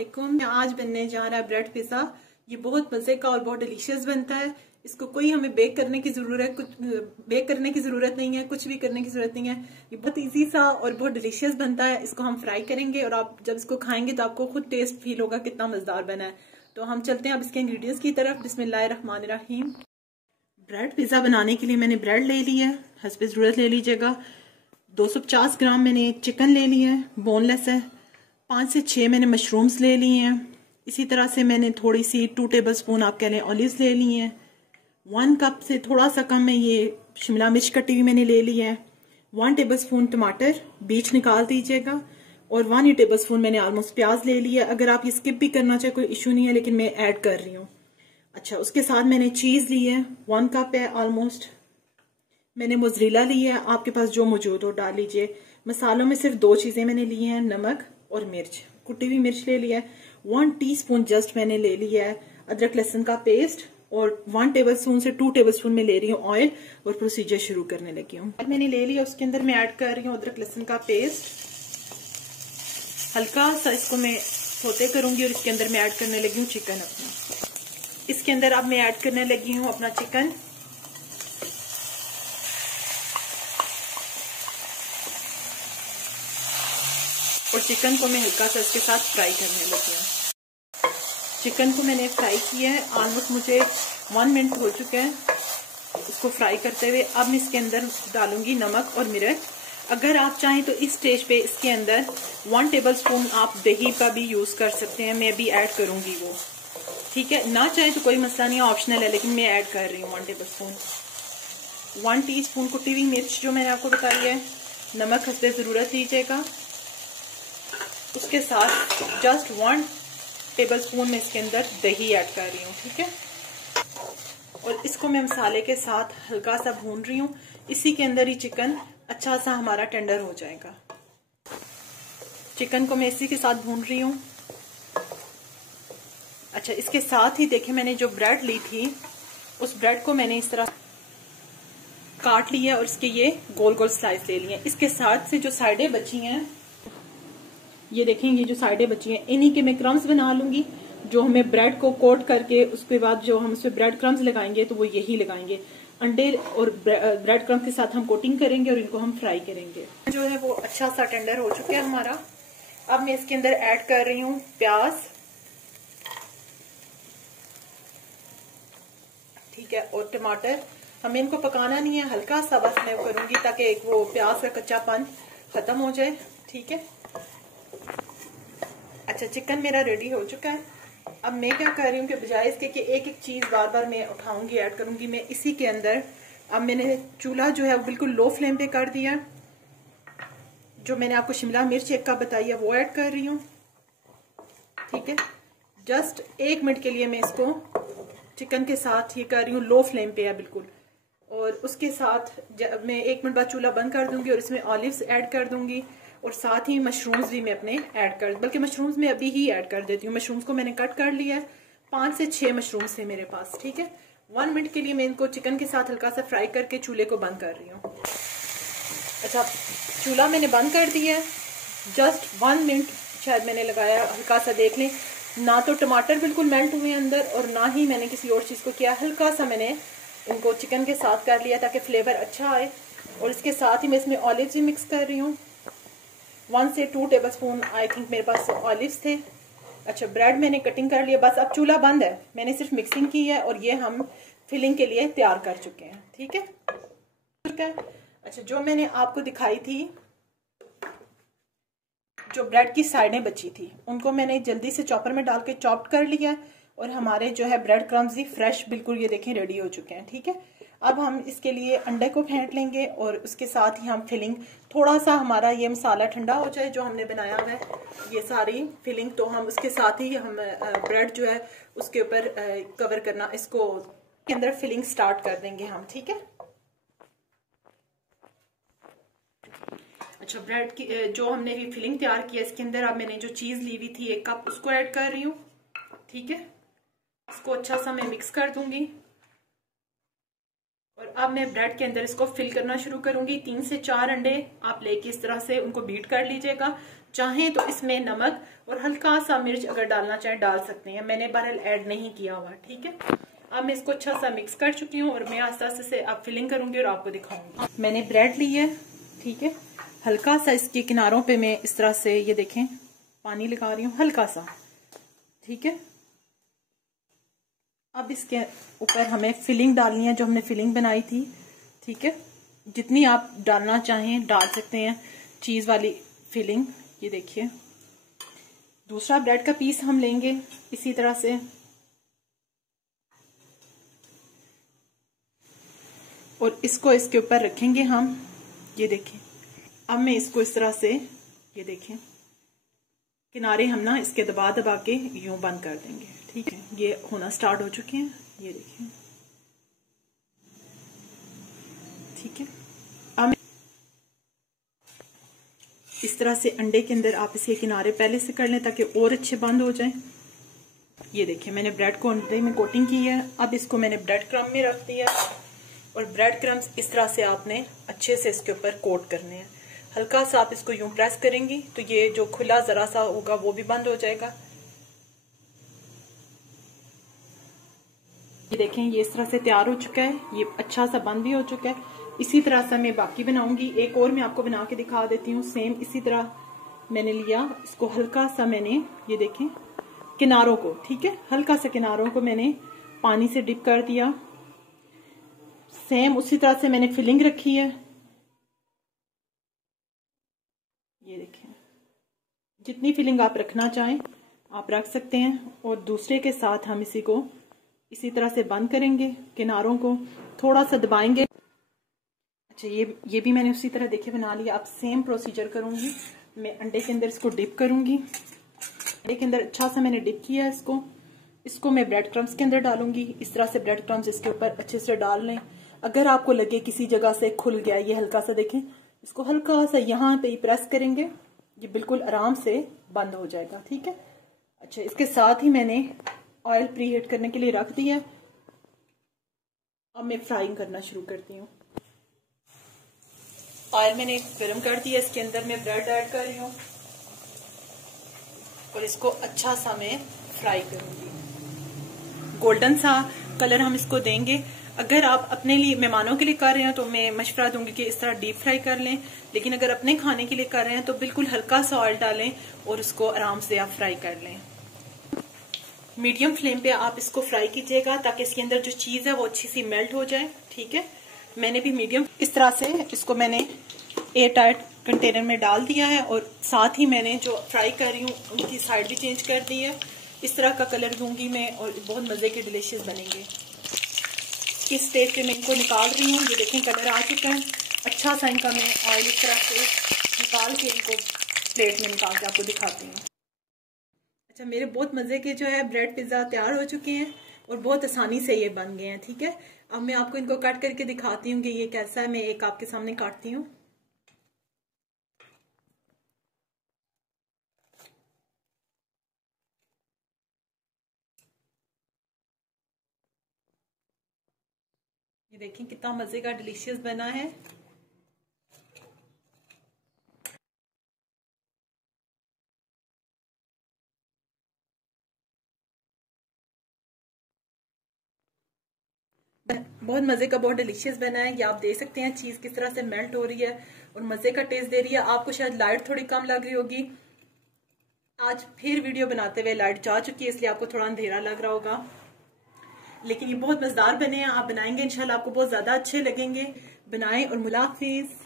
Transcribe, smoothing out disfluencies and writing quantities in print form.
वालेकुम। आज बनने जा रहा है ब्रेड पिज्जा। ये बहुत मजे का और बहुत डिलीशियस बनता है। इसको कोई हमें बेक करने की जरूरत नहीं है, कुछ भी करने की जरूरत नहीं है। ये बहुत इजी सा और बहुत डिलीशियस बनता है। इसको हम फ्राई करेंगे और आप जब इसको खाएंगे तो आपको खुद टेस्ट फील होगा कितना मजेदार बना है। तो हम चलते हैं अब इसके इंग्रेडिएंट्स की तरफ। बिस्मिल्लाहिर्रहमानिर्रहीम। ब्रेड पिज्जा बनाने के लिए मैंने ब्रेड ले लिया है, हस्बे जरूरत ले लीजिएगा। 250 ग्राम मैंने चिकन ले लिया है, बोनलेस है। 5 से 6 मैंने मशरूम्स ले लिए हैं। इसी तरह से मैंने थोड़ी सी 2 टेबलस्पून आप कह लें ऑलिव्स ले ली हैं। 1 कप से थोड़ा सा कम में ये शिमला मिर्च कटी हुई मैंने ले ली है। 1 टेबलस्पून टमाटर बीज निकाल दीजिएगा और 1 टेबलस्पून मैंने ऑलमोस्ट प्याज ले लिया। अगर आप ये स्किप भी करना चाहे कोई इशू नहीं है, लेकिन मैं ऐड कर रही हूँ। अच्छा, उसके साथ मैंने चीज ली है, 1 कप है ऑलमोस्ट। मैंने मोज़रेला ली है, आपके पास जो मौजूद हो डाल लीजिए। मसालों में सिर्फ 2 चीजें मैंने ली हैं, नमक और मिर्च। कुटी हुई मिर्च ले लिया है। 1 टीस्पून जस्ट मैंने ले लिया है अदरक लहसुन का पेस्ट और 1 टेबलस्पून से 2 टेबलस्पून में ले रही हूँ ऑयल और प्रोसीजर शुरू करने लगी हूँ। मैंने ले लिया, उसके अंदर मैं ऐड कर रही हूँ अदरक लहसुन का पेस्ट। हल्का सा इसको मैं सोते करूंगी और इसके अंदर मैं ऐड करने लगी हूँ चिकन अपना। इसके अंदर अब मैं ऐड करने लगी हूँ अपना चिकन। और चिकन को मैं हल्का सा इसके साथ फ्राई करने लगी हूँ। चिकन को मैंने फ्राई किया है, ऑलमोस्ट मुझे 1 मिनट हो चुका है इसको फ्राई करते हुए। अब मैं इसके अंदर डालूंगी नमक और मिर्च। अगर आप चाहें तो इस स्टेज पे इसके अंदर 1 टेबलस्पून आप दही का भी यूज कर सकते हैं, मैं भी ऐड करूंगी वो, ठीक है। ना चाहे तो कोई मसला नहीं, ऑप्शनल है, लेकिन मैं ऐड कर रही हूँ 1 टेबलस्पून। 1 टीस्पून कुटी हुई मिर्च जो मैंने आपको बताई है। नमक हस्बे जरूरत लीजिएगा। उसके साथ जस्ट 1 टेबलस्पून में इसके अंदर दही ऐड कर रही हूँ, ठीक है। और इसको मैं मसाले के साथ हल्का सा भून रही हूँ। इसी के अंदर ही चिकन अच्छा सा हमारा टेंडर हो जाएगा। चिकन को मैं इसी के साथ भून रही हूँ। अच्छा, इसके साथ ही देखिए मैंने जो ब्रेड ली थी उस ब्रेड को मैंने इस तरह काट लिया और इसके ये गोल गोल स्लाइस ले लिए। इसके साथ से जो साइडें बची हैं, ये देखेंगे जो साइडें बची हैं, इन्हीं के मैं क्रम्स बना लूंगी। जो हमें ब्रेड को कोट करके उसके बाद जो हम उसपे ब्रेड क्रम्स लगाएंगे तो वो यही लगाएंगे। अंडे और ब्रेड क्रम्स के साथ हम कोटिंग करेंगे और इनको हम फ्राई करेंगे। जो है वो अच्छा सा टेंडर हो चुका है हमारा। अब मैं इसके अंदर ऐड कर रही हूँ प्याज, ठीक है, और टमाटर। हमें इनको पकाना नहीं है, हल्का सा बस मैं करूंगी ताकि एक वो प्याज का कच्चापन खत्म हो जाए, ठीक है। अच्छा, चिकन मेरा रेडी हो चुका है। अब मैं क्या कर रही हूँ कि बजाय इसके कि एक एक चीज बार बार मैं उठाऊंगी ऐड करूंगी, मैं इसी के अंदर अब मैंने चूल्हा जो है बिल्कुल लो फ्लेम पे कर दिया। जो मैंने आपको शिमला मिर्च 1 कप बताई है वो ऐड कर रही हूँ, ठीक है। जस्ट 1 मिनट के लिए मैं इसको चिकन के साथ ये कर रही हूँ, लो फ्लेम पे है बिल्कुल। और उसके साथ जब मैं 1 मिनट बाद चूल्हा बंद कर दूंगी और इसमें ऑलिव्स ऐड कर दूंगी और साथ ही मशरूम्स भी मैं अपने ऐड कर, बल्कि मशरूम्स मैं अभी ही ऐड कर देती हूँ। मशरूम्स को मैंने कट कर लिया है, 5 से 6 मशरूम्स थे मेरे पास, ठीक है। 1 मिनट के लिए मैं इनको चिकन के साथ हल्का सा फ्राई करके चूल्हे को बंद कर रही हूँ। अच्छा, चूल्हा मैंने बंद कर दिया है। जस्ट 1 मिनट शायद मैंने लगाया, हल्का सा देख लें। ना तो टमाटर बिल्कुल मेल्ट हुए अंदर और ना ही मैंने किसी और चीज को किया, हल्का सा मैंने इनको चिकन के साथ कर लिया ताकि फ्लेवर अच्छा आए। और इसके साथ ही मैं इसमें ऑलिव्स भी मिक्स कर रही हूँ। 1 से 2 टेबलस्पून आई थिंक मेरे पास ऑलिव्स थे। अच्छा, ब्रेड मैंने कटिंग कर लिया। बस अब चूल्हा बंद है, मैंने सिर्फ मिक्सिंग की है और ये हम फिलिंग के लिए तैयार कर चुके हैं, ठीक है। अच्छा, जो मैंने आपको दिखाई थी जो ब्रेड की साइडें बची थी उनको मैंने जल्दी से चॉपर में डाल के चॉप्ड कर लिया और हमारे जो है ब्रेड क्रम्स ही फ्रेश बिल्कुल ये देखें रेडी हो चुके हैं, ठीक है। अब हम इसके लिए अंडे को फेंट लेंगे और उसके साथ ही हम फिलिंग, थोड़ा सा हमारा ये मसाला ठंडा हो जाए जो हमने बनाया हुआ है ये सारी फिलिंग, तो हम उसके साथ ही हम ब्रेड जो है उसके ऊपर कवर करना, इसको के अंदर फिलिंग स्टार्ट कर देंगे हम, ठीक है। अच्छा, ब्रेड की जो हमने फिलिंग तैयार किया इसके अंदर अब मैंने जो चीज ली हुई थी 1 कप उसको ऐड कर रही हूँ, ठीक है। इसको अच्छा सा मैं मिक्स कर दूंगी और अब मैं ब्रेड के अंदर इसको फिल करना शुरू करूंगी। 3 से 4 अंडे आप लेके इस तरह से उनको बीट कर लीजिएगा चाहें तो इसमें नमक और हल्का सा मिर्च अगर डालना चाहें डाल सकते हैं, मैंने बहरहाल ऐड नहीं किया हुआ। ठीक है, अब मैं इसको अच्छा सा मिक्स कर चुकी हूँ और मैं आस्ते आस्ते से अब फिलिंग करूंगी और आपको दिखाऊंगी। मैंने ब्रेड ली है, ठीक है, हल्का सा इसके किनारों पे मैं इस तरह से ये देखें पानी लगा रही हूँ हल्का सा। ठीक है, अब इसके ऊपर हमें फिलिंग डालनी है जो हमने फिलिंग बनाई थी। ठीक है, जितनी आप डालना चाहें डाल सकते हैं चीज वाली फिलिंग। ये देखिए दूसरा ब्रेड का पीस हम लेंगे इसी तरह से, और इसको इसके ऊपर रखेंगे हम। ये देखें, अब मैं इसको इस तरह से, ये देखें किनारे हम ना इसके दबा दबा के यूं बंद कर देंगे। ठीक है, ये होना स्टार्ट हो चुके हैं, ये देखिए। ठीक है, अब इस तरह से अंडे के अंदर आप इसके किनारे पहले से कर लें ताकि और अच्छे बंद हो जाएं। ये देखिए मैंने ब्रेड को अंडे में कोटिंग की है। अब इसको मैंने ब्रेड क्रम्ब में रख दिया और ब्रेड क्रम्ब्स इस तरह से आपने अच्छे से इसके ऊपर कोट करने हैं। हल्का सा आप इसको यूं प्रेस करेंगी तो ये जो खुला जरा सा होगा वो भी बंद हो जाएगा। ये देखें ये इस तरह से तैयार हो चुका है, ये अच्छा सा बंद भी हो चुका है। इसी तरह से मैं बाकी बनाऊंगी। एक और मैं आपको बना के दिखा देती हूँ। सेम इसी तरह मैंने लिया, इसको हल्का सा मैंने, ये देखें किनारों को, ठीक है, हल्का सा किनारों को मैंने पानी से डिप कर दिया। सेम उसी तरह से मैंने फिलिंग रखी है। ये देखें, जितनी फिलिंग आप रखना चाहें आप रख सकते हैं। और दूसरे के साथ हम इसी को इसी तरह से बंद करेंगे, किनारों को थोड़ा सा दबाएंगे। अच्छा, ये भी मैंने उसी तरह देखिए बना लिया। अब सेम प्रोसीजर करूंगी, मैं अंडे के अंदर इसको डिप करूंगी। अंडे के अंदर अच्छा सा मैंने डिप किया है इसको मैं ब्रेड क्रम्ब्स के अंदर डालूंगी। इस तरह से ब्रेड क्रम्ब्स इसके ऊपर अच्छे से डाल लें। अगर आपको लगे किसी जगह से खुल गया, ये हल्का सा देखें, इसको हल्का सा यहाँ पे ही प्रेस करेंगे, ये बिल्कुल आराम से बंद हो जाएगा। ठीक है, अच्छा, इसके साथ ही मैंने ऑयल प्री हीट करने के लिए रख दिया। अब मैं फ्राइंग करना शुरू करती हूँ। ऑयल मैंने गर्म कर दिया, इसके अंदर मैं ब्रेड ऐड कर रही हूँ और इसको अच्छा सा मैं फ्राई करूंगी। गोल्डन सा कलर हम इसको देंगे। अगर आप अपने लिए मेहमानों के लिए कर रहे हैं तो मैं मशवरा दूंगी कि इस तरह डीप फ्राई कर लें, लेकिन अगर अपने खाने के लिए कर रहे हैं तो बिल्कुल हल्का सा ऑयल डालें और उसको आराम से आप फ्राई कर लें। मीडियम फ्लेम पे आप इसको फ्राई कीजिएगा ताकि इसके अंदर जो चीज है वो अच्छी सी मेल्ट हो जाए। ठीक है, मैंने भी मीडियम इस तरह से इसको मैंने एयर टाइट कंटेनर में डाल दिया है और साथ ही मैंने जो फ्राई कर रही हूँ उनकी साइड भी चेंज कर दी है। इस तरह का कलर दूंगी मैं और बहुत मजे के डिलीशियस बनेंगे। इस स्टेज पे मैं इनको निकाल रही हूँ। ये देखें कलर आ चुका है अच्छा सा इनका। मैं ऑयल इस तरह से निकाल के इनको प्लेट में निकाल के आपको दिखाती हूँ। अच्छा, मेरे बहुत मजे के जो है ब्रेड पिज्जा तैयार हो चुके हैं और बहुत आसानी से ये बन गए हैं। ठीक है, अब मैं आपको इनको कट करके दिखाती हूँ कि ये कैसा है। मैं एक आपके सामने काटती हूँ। ये देखें कितना मजे का डिलीशियस बना है। बहुत मजे का, बहुत डिलीशियस बना है। ये आप देख सकते हैं चीज किस तरह से मेल्ट हो रही है और मजे का टेस्ट दे रही है। आपको शायद लाइट थोड़ी कम लग रही होगी। आज फिर वीडियो बनाते हुए लाइट जा चुकी है इसलिए आपको थोड़ा अंधेरा लग रहा होगा, लेकिन ये बहुत मजेदार बने हैं। आप बनाएंगे इंशाल्लाह आपको बहुत ज्यादा अच्छे लगेंगे। बनाएं और मुल्ला हाफिज।